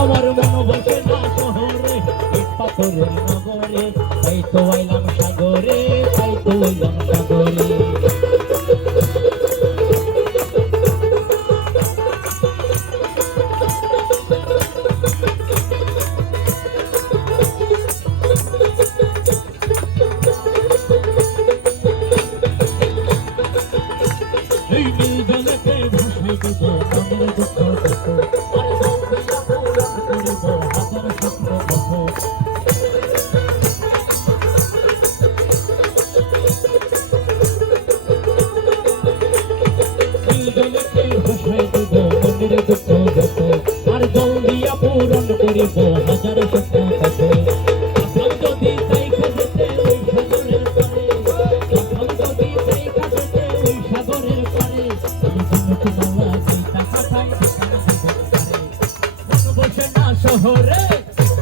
আমার মন বসে না শহরে পাথরের নগরে, তাই তো আইলাম সাগরে, তাই তো আইলাম সাগরে। এই নীল জলেতে ভাসে দিব মনের দুঃখ কত, আর দৌড়িয়া পূরণ করিব হাজার স্বপ্ন কত। নীল জলেতে ভাসে দিব মনের দুঃখ কত, আর দৌড়িয়া পূরণ করিব হাজার স্বপ্ন কত। যদি তাই যেতে ওই সাগরের পারে, যদি তাই যেতে ওই সাগরের পারে, শহরে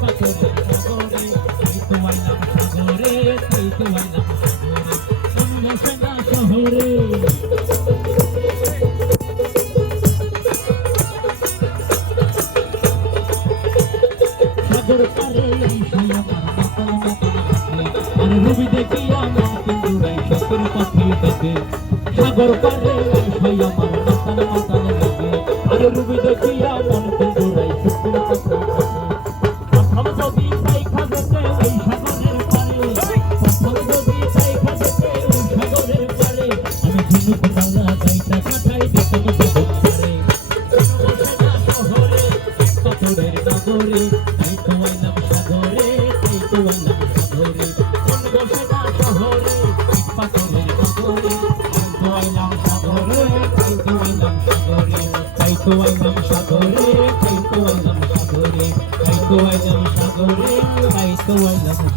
পাথরের নগরে, তাই তো আইলাম সাগরে, তাই তো আইলাম সাগরে, মন বসে না শহরে। সাগর পারে সেই আমার মাতাল মাতাল হাতে, আর রবি দেখিয়া মন পিঞ্জুরাই শখের পাখি ডাকে। সাগর পারে সেই আমার মাতাল মাতাল হাতে, আর রবি দেখিয়া মন পিঞ্জুরাই শখের পাখি ডাকে। প্রথম যদি তাই খাজেতে ওই সাগরের পারে, প্রথম যদি তাই খাজেতে ওই সাগরের পারে, আমি ঝিনুক ডালা গাইটা কাটাই দিতাম জীবন পারে। বসে না শহরে পাথরের নগরে, তাই তো আইলাম সাগরে, তাই তো আইলাম সাগরে। মন বসে না শহরে পাথরের নগরে, তাই তো আইলাম সাগরে, তাই তো আইলাম সাগরে, তাই তো আইলাম সাগরে, তাই তো আইলাম সাগরে, তাই তো আইলাম সাগরে, তাই তো আইলাম।